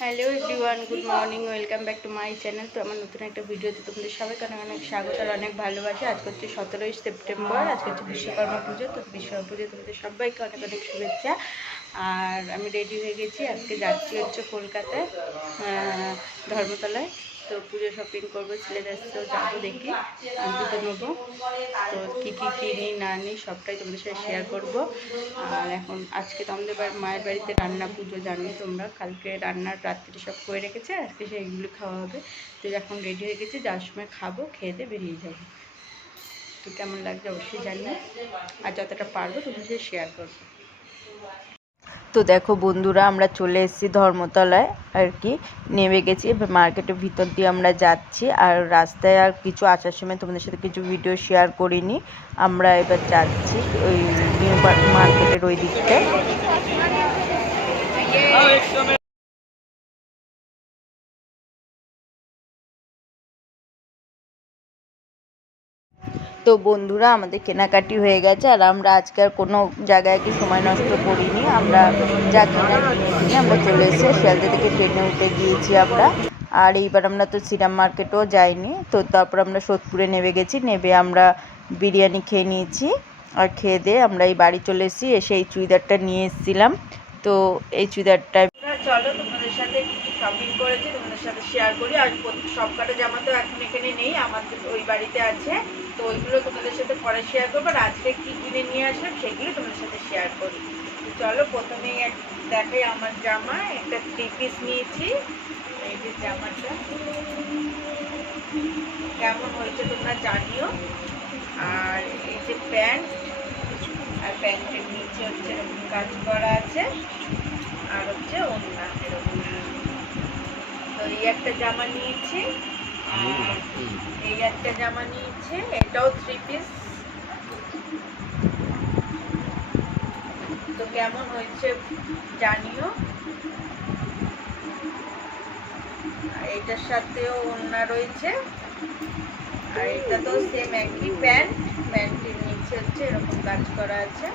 Hello everyone, good morning, welcome back to my channel. তো আমার নতুন একটা ভিডিওতে তোমাদের সবাইকে অনেক অনেক স্বাগত আর অনেক ভালোবাসা। আজকে হচ্ছে 17ই সেপ্টেম্বর, আজকে হচ্ছে বিশ্বকর্মা পুজো। তো বিশ্বকর্মা পুজো তোমাদের সবাইকে অনেক অনেক শুভেচ্ছা। আর আমি রেডি হয়ে গেছি, আজকে যাচ্ছি হচ্ছে কলকাতায়, ধর্মতলায়। তো পুজো শপিং করবো, ছেলেদের সাথেও যাবো, দেখি জুতো নেবো। তো কী কী কিনি না নিই সবটাই তোমাদের সাথে শেয়ার করবো। আর এখন আজকে তো আমাদের মায়ের বাড়িতে রান্না, পুজো জানি তোমরা, কালকে রান্নার রাত্রি সব করে রেখেছে, আজকে সেইগুলো খাওয়া হবে। তো এখন রেডি হয়ে গেছি, যাওয়ার সময় খাবো, খেয়ে দিয়ে বেরিয়ে যাবো। তো কেমন লাগছে অবশ্যই জানিও, আর যতটা পারবো তোমাদের সাথে শেয়ার করবো। তো দেখো বন্ধুরা, আমরা চলে এসেছি ধর্মতলায়, আর কি নেমে গেছি। এবার মার্কেটের ভিতর দিয়ে আমরা যাচ্ছি, আর রাস্তায় আর কিছু আসার সময় তোমাদের সাথে কিছু ভিডিও শেয়ার করিনি। আমরা এবার যাচ্ছি ওই নিউ মার্কেটের ওই দিকটায়। তো বন্ধুরা, আমাদের কেনাকাটি হয়ে গেছে, আর আমরা আজকে আর কোনো জায়গায় কি সময় নষ্ট করিনি। আমরা যা কেনার কিনে আমরা চলে এসে শিয়ালদা থেকে ট্রেনে উঠে গিয়েছি আমরা। আর এইবার আমরা তো শ্রীরাম মার্কেটও যাইনি। তো তারপর আমরা সোদপুরে নেমে গেছি, নেমে আমরা বিরিয়ানি খেয়ে নিয়েছি। আর খেয়ে দিয়ে আমরা এই বাড়ি চলে এসেছি। এসে এই চুড়িদারটা নিয়ে এসেছিলাম। তো এই চুড়িদারটা চলো তোমাদের সাথে কি কি শপিং করেছি তোমাদের সাথে শেয়ার করি। আর সব কটা জামা তো এখন এখানে নেই, আমাদের ওই বাড়িতে আছে। তো ওইগুলো তোমাদের সাথে পরে শেয়ার করবো। আর আজকে কি কিনে নিয়ে আসলাম সেগুলো তোমাদের সাথে শেয়ার করি। তো চলো, প্রথমেই দেখাই আমার জামা। একটা 3 পিস নিয়েছি। এই যে জামাটা কেমন হয়েছে তোমরা জানিও। আর এই যে প্যান্ট, আর প্যান্টের নিচে হচ্ছে এরকম কাজ করা আছে, আর হচ্ছে ওড়না এরকম। তো এই একটা জামা নিয়েছি, আর এই একটা জামা নিয়েছি, এটাও 3 পিস। তো কেমন হয়েছে জানিও। আর এটার সাথেও ওড়না রয়েছে, আর এটা তো সেম একই প্যান্ট, প্যান্টের নিচে হচ্ছে এরকম কাজ করা আছে।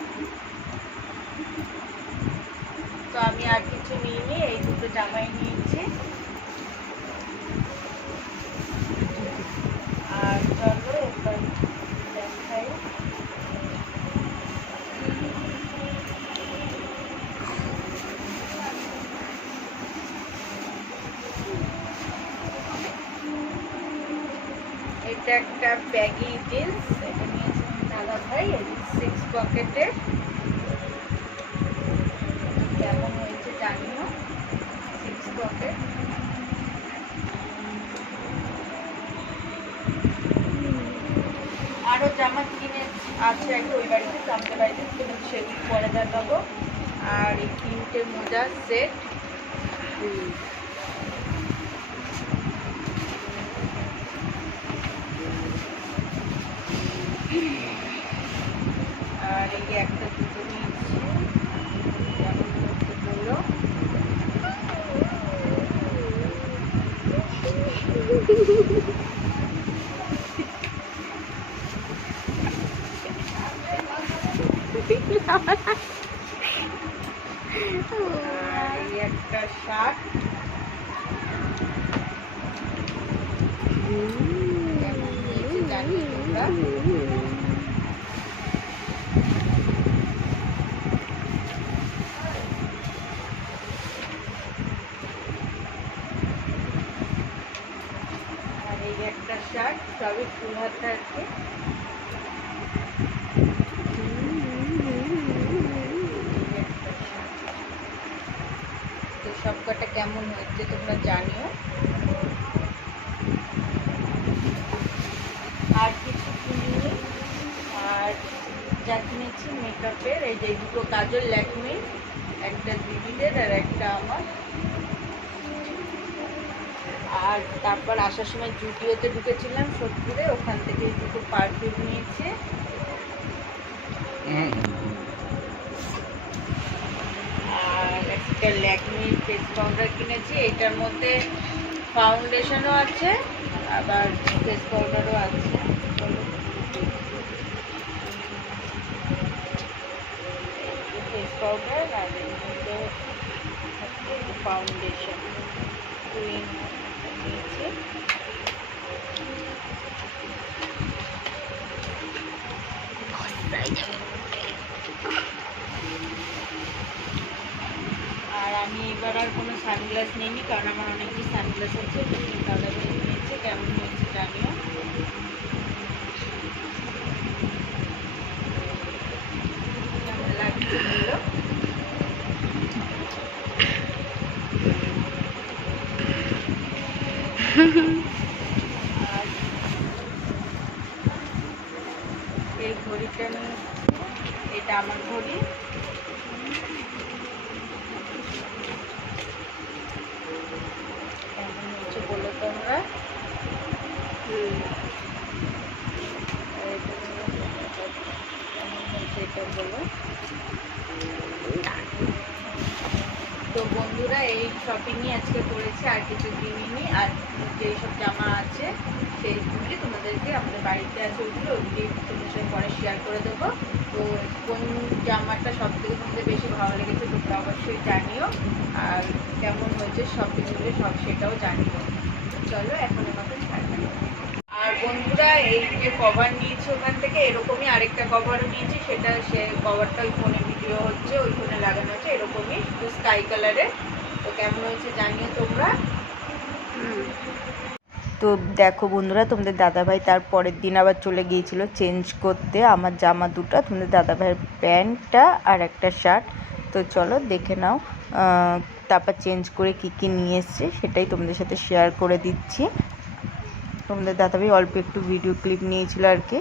তো আমি আর কিছু নিইনি, এই দুটো জামাই নিয়েছি। আর চলো এবার দেখাই। এটা একটা ব্যাগি জিন্স, এটা নিয়েছি দাদা ভাই, 6 পকেটের। কেমন হয়েছে জানিও, 6 পকেট। আরো জামা কিনে আছে একটা ওই বাড়িতে, আমাদের বাড়িতে, সেগুলো পরে দেখাবো। আর এই 3টে মোজার সেট। আর এই একটা জুতো নিয়েছি, কেমন হচ্ছে বললো। আর এই একটা শার্ট, কেমন হয়েছে জানি তোমরা। আর এই একটা শার্ট, সবই ফুল হাতা আর কি। তো সব কটা কেমন হয়েছে তোমরা জানিও। আর কিছু কিনিনি। আর যা কিনেছি মেকআপের, এই যে দুটো কাজল ল্যাকমি, একটা দিদিদের আর একটা আমার। আর তারপর আসার সময় জুডিওতে ঢুকেছিলাম সোদপুরে, ওখান থেকে দুটো পারফিউম নিয়েছে। আর একটা ল্যাকমির ফেস পাউডার কিনেছি, এটার মধ্যে ফাউন্ডেশনও আছে আবার ফেস পাউডারও আছে। ফেস পাউডার আর এর মধ্যে ফাউন্ডেশন নিয়েছি। আর আমি এবার আর কোনো সানগ্লাস নিইনি, কারণ আমার অনেকই সানগ্লাস আছে। দাদা নিয়েছে, কেমন হয়েছে জানিও। কেমন লাগছে বললো। আর এই ঘড়িটা নিয়ে, এটা আমার ঘড়ি। কেমন হচ্ছে বলো তোমরা। কেমন হয়েছে এটা বলো। তো বন্ধুরা, এই শপিংই আজকে করেছি, আর কিছু কিনিনি। আর যেই সব জামা আছে সেইগুলি তোমাদেরকে, আমাদের বাড়িতে আছে ওইগুলি তোমাদের সাথে পরে শেয়ার করে দেবো। তো কোন জামাটা সব থেকে তোমাদের বেশি ভালো লেগেছে তোমরা অবশ্যই জানিও, আর কেমন হয়েছে সব কিছুগুলো সেটাও জানিও। চলো এখন আমাকে ছাড়বে। আর বন্ধুরা, এই যে কভার নিয়েছি ওখান থেকে, এরকমই আরেকটা কভারও নিয়েছি। সেটা সে কভারটা ওই ফোনে ভিডিও হচ্ছে, ওই ফোনে লাগানো হচ্ছে, এরকমই শুধু স্কাই কালারের। তো কেমন হয়েছে জানিও তোমরা। তো দেখো বন্ধুরা, তোমাদের দাদাভাই তার পরের দিন আবার চলে গিয়েছিল চেঞ্জ করতে আমার জামা দুটো, তোমাদের দাদাভাইয়ের প্যান্টটা আর একটা শার্ট। তো চলো দেখে নাও তারপর চেঞ্জ করে কি কি নিয়ে এসছে সেটাই তোমাদের সাথে শেয়ার করে দিচ্ছি। তোমাদের দাদাভাই অল্প একটু ভিডিও ক্লিপ নিয়েছিল আর কি।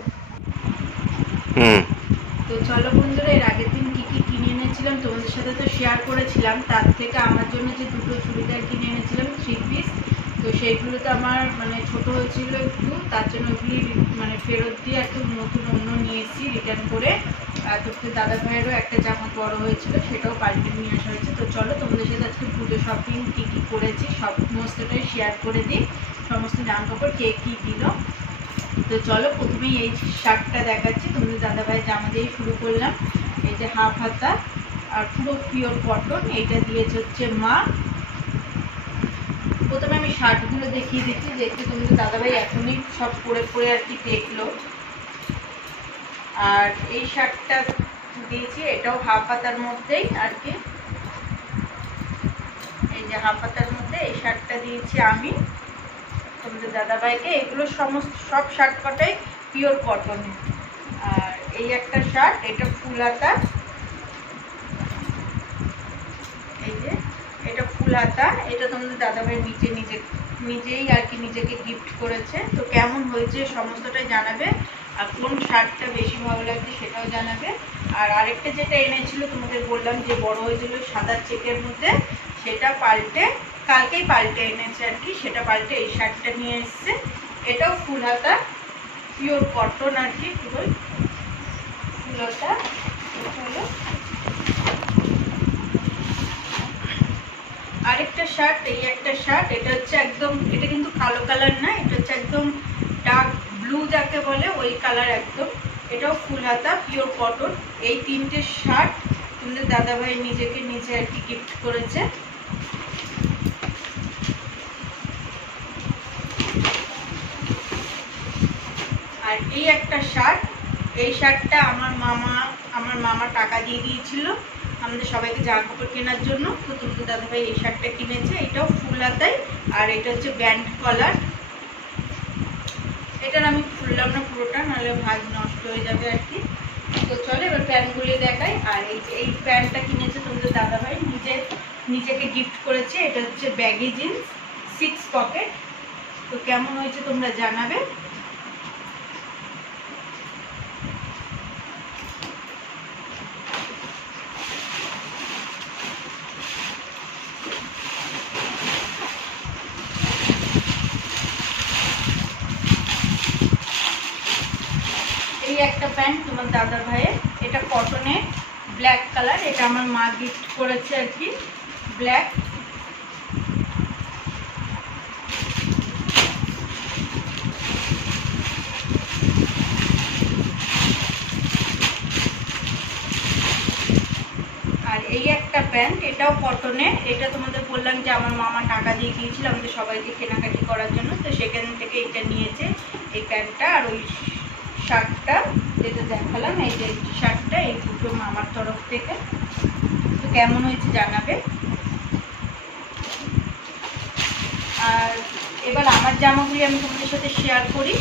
তো চলো বন্ধুরা, এর আগের দিন কী কী কিনে এনেছিলাম তোমাদের সাথে তো শেয়ার করেছিলাম। তার থেকে আমার জন্য যে দুটো চুড়িদার কিনে এনেছিলাম 3 পিস, তো সেইগুলো তো আমার মানে ছোট হয়েছিল একটু, তার জন্য ওগুলি মানে ফেরত দিয়ে একটু নতুন অন্য নিয়ে এসেছি রিটার্ন করে। আর তোমাদের দাদা ভাইয়েরও একটা জামা বড় হয়েছিল, সেটাও পাল্টে নিয়ে আসা হয়েছে। তো চলো তোমাদের সাথে আজকে পুজো শপিং কী কী করেছি সমস্তটাই শেয়ার করে দিই, সমস্ত জামা কাপড় কে কী দিল। তো চলো প্রথমেই এই শার্টটা দেখাচ্ছি। তোমাদের দাদাভাই জামা দিয়ে শুরু করলাম। এই যে হাফ হাতা আর পুরো পিওর কটন, এটা দিয়েছে হচ্ছে মা। প্রথমে আমি শার্টগুলো দেখিয়ে দিচ্ছি, যেহেতু তোমাদের দাদাভাই এখনই সব পরে পরে আর কি দেখলো। আর এই শার্টটা দিয়েছি, এটাও হাফ হাতার মধ্যেই আর কি। এই যে হাফ হাতার মধ্যে এই শার্টটা দিয়েছি আমি তোমাদের দাদাভাইকে। এগুলো সব শার্ট কটাই পিওর কটনের। আর এই একটা শার্ট, এটা ফুল হাতা। এই যে এটা ফুল হাতা, এটা তোমাদের দাদাভাই নিজেই আর কি নিজেকে গিফট করেছে। তো কেমন হয়েছে সমস্তটাই জানাবে, আর কোন শার্টটা বেশি ভালো লাগছে সেটাও জানাবে। আর আরেকটা যেটা এনেছিল তোমাদের বললাম যে বড় হয়েছিল সাদা চেকের মধ্যে, সেটা কালকেই পাল্টে এনেছে আর কি। সেটা পাল্টে এই শার্টটা নিয়ে এসছে। এটাও ফুল হাতা, পিওর কটন আর কি, পুরোই ফুল হাতা। চলো আরেকটা শার্ট, এই একটা শার্ট, এটা হচ্ছে একদম, এটা কিন্তু কালো কালার না, এটা হচ্ছে একদম ডার্ক ব্লু যাকে বলে ওই কালার একদম। এটাও ফুল হাতা, পিওর কটন। এই তিনটে শার্ট তোমাদের দাদাভাই নিজে আর কি গিফট করেছে। আর এই একটা শার্ট, এই শার্টটা আমার মামা টাকা দিয়ে দিয়েছিল আমাদের সবাইকে জামা কাপড় কেনার জন্য। তো তোমাদের দাদাভাই এই শার্টটা কিনেছে, এটাও ফুল হাতায়। আর এটা হচ্ছে ব্যান্ড কলার। এটার আমি খুললাম না পুরোটা, নাহলে ভাঁজ নষ্ট হয়ে যাবে আর কি। তো চলো এবার প্যান্টগুলি দেখাই। আর এই প্যান্টটা কিনেছে তোমাদের দাদাভাই নিজেকে গিফট করেছে। এটা হচ্ছে ব্যাগি জিন্স 6 পকেট। তো কেমন হয়েছে তোমরা জানাবে। এই একটা প্যান্ট তোমার দাদা ভাইয়ের, এটা কটনের, ব্ল্যাক কালার। এটা আমার মা গিফট করেছে আর কি, ব্ল্যাক। আর এই একটা প্যান্ট, এটাও কটনের। এটা তোমাদের বললাম যে আমার মামা টাকা দিয়ে গিয়েছিল আমাদের সবাইকে কেনাকাটি করার জন্য, তো সেখান থেকে এটা নিয়েছে এই প্যান্টটা। আর ওই শার্টটা যেটা দেখালাম, এই যে শার্টটা, এই দুটো মামার তরফ থেকে। তো কেমন হয়েছে জানাবে। আর এবার আমার জামাগুলি আমি তোমাদের সাথে শেয়ার করি।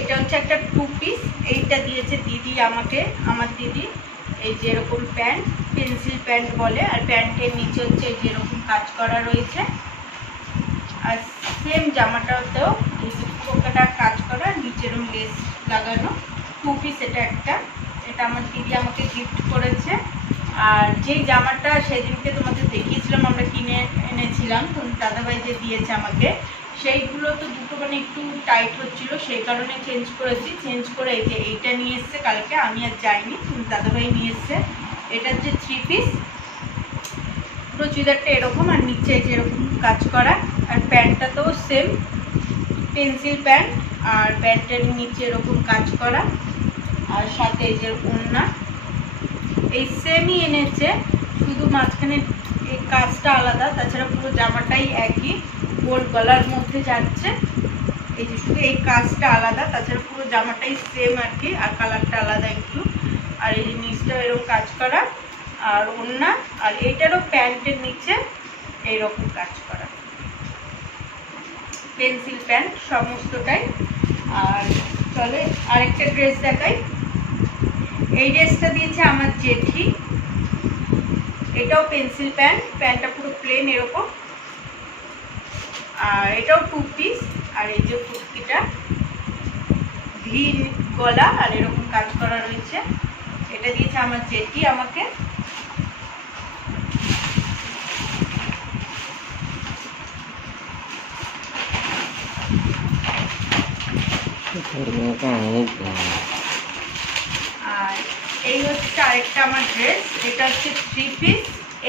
এটা হচ্ছে একটা 2 পিস। এইটা দিয়েছে দিদি আমাকে, আমার দিদি। এই যে এরকম প্যান্ট, পেন্সিল প্যান্ট বলে। আর প্যান্টের নিচে হচ্ছে এই যে এরকম কাজ করা রয়েছে। আর সেম জামাটাতেও এই যে পোকাটা কাজ করা, নিচে এরকম লেস লাগানো। 2 পিস এটা একটা। এটা আমার দিদি আমাকে গিফট করেছে। আর যেই জামাটা সেদিনকে তোমাদের দেখিয়েছিলাম আমরা কিনে এনেছিলাম, তো দাদাভাই যে দিয়েছে আমাকে, সেইগুলো তো দুটো মানে একটু টাইট হচ্ছিলো, সেই কারণে চেঞ্জ করেছি। চেঞ্জ করে এই যে এইটা নিয়ে এসছে কালকে, আমি আর যাইনি, দাদাভাই নিয়ে এসছে। এটার যে 3 পিস, পুরো চুড়িদারটা এরকম, আর নিচে যে এরকম কাজ করা। আর প্যান্টটাতেও সেম পেন্সিল প্যান্ট, আর প্যান্টের নিচে এরকম কাজ করা। আর সাথে এই যে ওড়না, এই সেমই এনেছে, শুধু মাঝখানে এই কাজটা আলাদা, তাছাড়া পুরো জামাটাই একই, গোল গলার মধ্যে যাচ্ছে। এই যে শুধু এই কাজটা আলাদা, তাছাড়া পুরো জামাটাই সেম আর কি, আর কালারটা আলাদা একটু। আর এই যে নিচটা এরকম কাজ করা, আর ওড়না। আর এইটারও প্যান্টের নিচে এইরকম কাজ করা, পেন্সিল প্যান্ট সমস্তটাই। আর চলে আরেকটা ড্রেস দেখাই। এই ড্রেসটা দিয়েছে আমার জেঠি। এটাও পেন্সিল প্যান্ট, প্যান্টটা পুরো প্লেন এরকম। আর এটাও 2 পিস। আর এই যে কুর্তিটা ভি গলা, আর এরকম কাজ করা রয়েছে। এটা দিয়েছে আমার জেঠি আমাকে। আর এই হচ্ছে আরেকটা আমার ড্রেস। এটা হচ্ছে 3 পিস।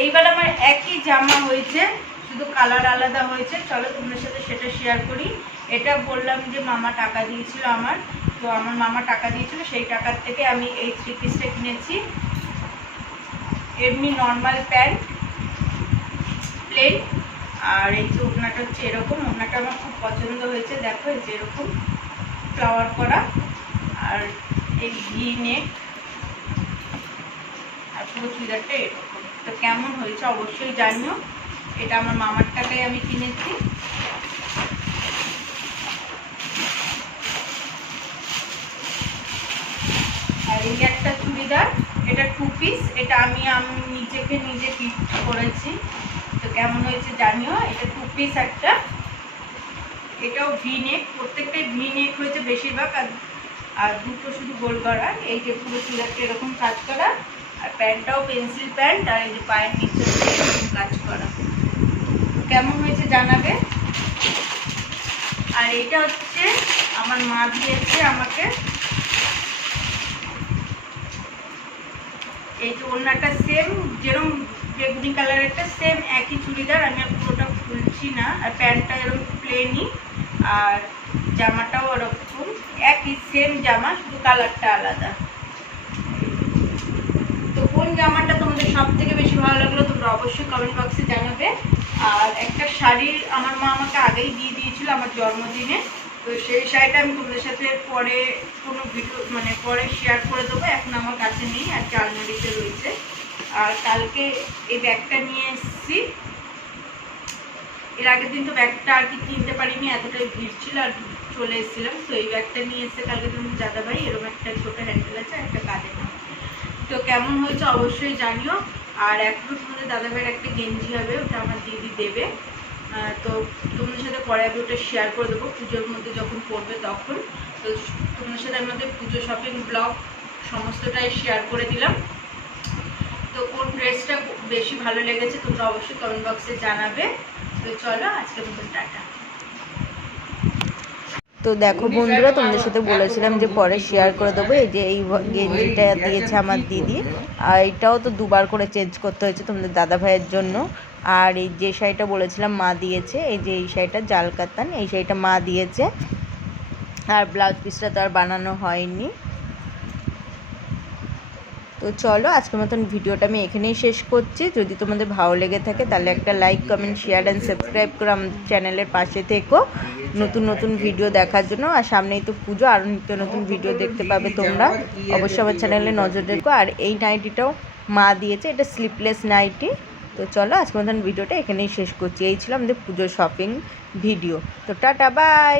এইবার আমার একই জামা হয়েছে, শুধু কালার আলাদা হয়েছে। চলো তোমাদের সাথে সেটা শেয়ার করি। এটা বললাম যে মামা টাকা দিয়েছিল আমার, তো আমার মামা টাকা দিয়েছিল, সেই টাকার থেকে আমি এই 3 পিসটা কিনেছি। এমনি নর্মাল প্যান্ট, প্লেন। আর এই যে ওড়নাটা হচ্ছে এরকম। ওড়নাটা আমার খুব পছন্দ হয়েছে, দেখো এই যে এরকম ফ্লাওয়ার করা, আর এই ভি নেক, আর পুরো চুড়িদারটা এরকম। তো কেমন হয়েছে অবশ্যই জানিও। এটা আমার মামার টাকায় আমি কিনেছি। আর এই একটা চুড়িদার, এটা 2 পিস। এটা আমি নিজেকে নিজে গিফট করেছি। তো কেমন হয়েছে জানিও। এটা 2 পিস একটা। এটাও ভি নেক, প্রত্যেকটাই ভি নেক হয়েছে বেশিরভাগ। আর দুটো শুধু গোল করা। এই যে পুরো চুড়িদারটা এরকম কাজ করা, আর প্যান্টটাও পেন্সিল প্যান্ট। আর এই যে পায়ের নিচে এরকম কাজ করা। কেমন হয়েছে জানাবে। আর এটা হচ্ছে আমার মা দিয়েছে আমাকে। এই যে ওড়নাটা সেম, যেরকম বেগুনি কালারেরটা সেম একই চুড়িদার, আমি আর পুরোটা খুলছি না। আর প্যান্টটা এরকম প্লেনই, আর জামাটাও এরকম একই সেম জামা, শুধু কালারটা আলাদা। তো কোন জামাটা তোমাদের সব থেকে বেশি ভালো লাগলো তোমরা অবশ্যই কমেন্ট বক্সে জানাবে। আর একটা শাড়ি আমার মা আমাকে আগেই দিয়ে দিয়েছিল আমার জন্মদিনে, তো সেই শাড়িটা আমি তোমাদের সাথে পরে কোনো ভিডিও মানে পরে শেয়ার করে দেবো, এখন আমার কাছে নেই, আর আলমারিতে রয়েছে। আর কালকে এই ব্যাগটা নিয়ে এসেছি। এর আগের দিন তো ব্যাগটা আর কি কিনতে পারিনি, এতটাই ভিড় ছিল, আর চলে এসেছিলাম। তো এই ব্যাগটা নিয়ে এসছে কালকে তুমি দাদাভাই। এরকম একটা ছোটো হ্যান্ডেল আছে, একটা কাঁধে না। তো কেমন হয়েছে অবশ্যই জানিও। আর এখনও তোমাদের দাদাভাইয়ের একটা গেঞ্জি হবে, ওটা আমার দিদি দেবে। তো তোমাদের সাথে পরে আমি ওটা শেয়ার করে দেবো পুজোর মধ্যে যখন পড়বে তখন। তো তোমাদের সাথে আমাদের পুজো শপিং ব্লগ সমস্তটাই শেয়ার করে দিলাম। তো কোন ড্রেসটা বেশি ভালো লেগেছে তোমরা অবশ্যই কমেন্ট বক্সে জানাবে। তো চলো আজকের মতো টাটা। তো দেখো বন্ধুরা, তোমাদের সাথে বলেছিলাম যে পরে শেয়ার করে দেবো। এই যে এই গেঞ্জিটা দিয়েছে আমার দিদি, আর এটাও তো দুবার করে চেঞ্জ করতে হয়েছে তোমাদের দাদা ভাইয়ের জন্য। আর এই যে শাড়িটা বলেছিলাম মা দিয়েছে, এই যে এই শাড়িটা জাল কাতান, এই শাড়িটা মা দিয়েছে। আর ব্লাউজ পিসটা তো আর বানানো হয়নি। তো চলো আজকের মতন ভিডিওটা আমি এখানেই শেষ করছি। যদি তোমাদের ভালো লেগে থাকে তাহলে একটা like, comment, share and subscribe করে আমার চ্যানেলের পাশে থেকো নতুন নতুন ভিডিও দেখার জন্য। আর সামনেই তো পুজো, আরও নিত্য নতুন ভিডিও দেখতে পাবে তোমরা। অবশ্যই আমার চ্যানেলে নজর রেখো। আর এই নাইটিটাও মা দিয়েছে, এটা স্লিপলেস নাইটি। তো চলো আজকের মতন ভিডিওটা এখানেই শেষ করছি। এই ছিল আমাদের পুজোর শপিং ভিডিও। তো টাটা, বাই।